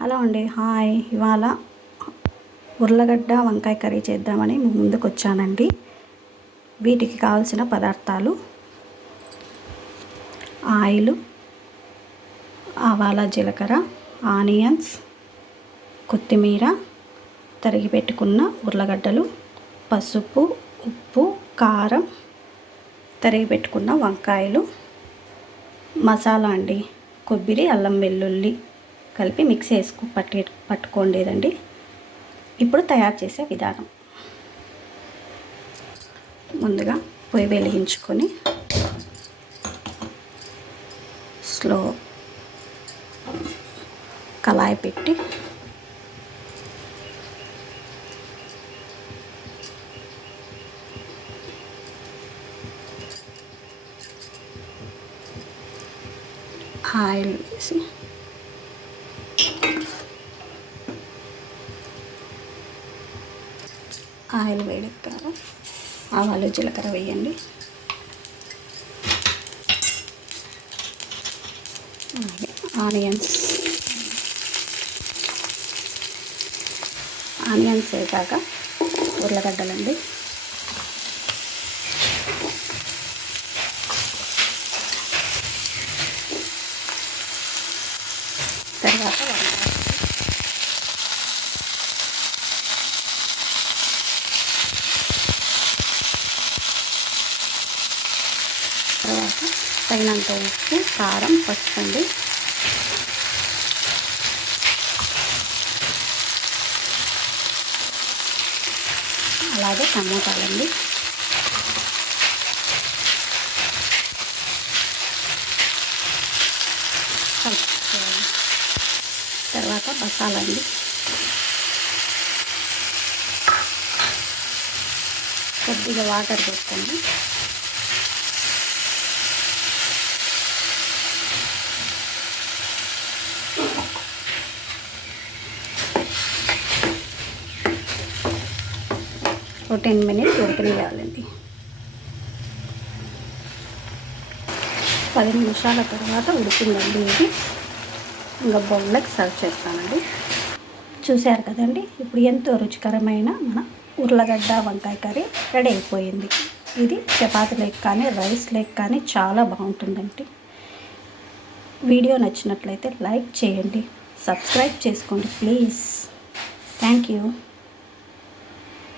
Hello అండి. Hi. ఇవాళ ఉర్లగడ్డ వంకాయ కర్రీ చేద్దామని ముందుకు వచ్చానండి వీటికి కావాల్సిన పదార్థాలు ఆయిల్ ఆవాల జీలకర్ర ఆనియన్స్ కొత్తిమీర తరిగి పెట్టుకున్న ఉర్లగడ్డలు పసుపు ఉప్పు కారం తరిగి పెట్టుకున్న వంకాయలు మసాలా అండి. కొబ్బరి అల్లం వెల్లుల్లి. కలిపి మిక్స్ వేసుకు పట్టి పట్టుకోండేదండి. ఇప్పుడు తయారు చేసే విధానం. ముందుగా పొయ్యి వెలిగించుకొని స్లో కళాయి పెట్టి ఆయిల్ వేసి ఆయిల్ వేడెక్కాక ఆవాలు జీలకర్ర వేయండి. ఆనియన్స్. ఆనియన్స్ వేసాక ఉర్లగడ్డలండి. తర్వాత తర్వాత తగినంత ఉప్పు కారం పసుపు అండి. అలాగే టమోటాలండి. కలుపు మసాలా అండి కొద్దిగా వాటర్ పెట్టండి ఒక టెన్ మినిట్స్ ఉడకనివ్వాలండి. పది నిమిషాల తర్వాత ఉడికిందండి ఇది. ఇంకా బొమ్మలకి సర్వ్ చేస్తానండి. చూశారు కదండి ఇప్పుడు ఎంతో రుచికరమైన మన ఉర్లగడ్డ వంకాయ కర్రీ రెడీ అయిపోయింది. ఇది చపాతీ లేక్ కానీ రైస్ లేక్ కానీ చాలా బాగుంటుందండి. వీడియో నచ్చినట్లయితే లైక్ చేయండి సబ్స్క్రైబ్ చేసుకోండి ప్లీజ్. Thank you.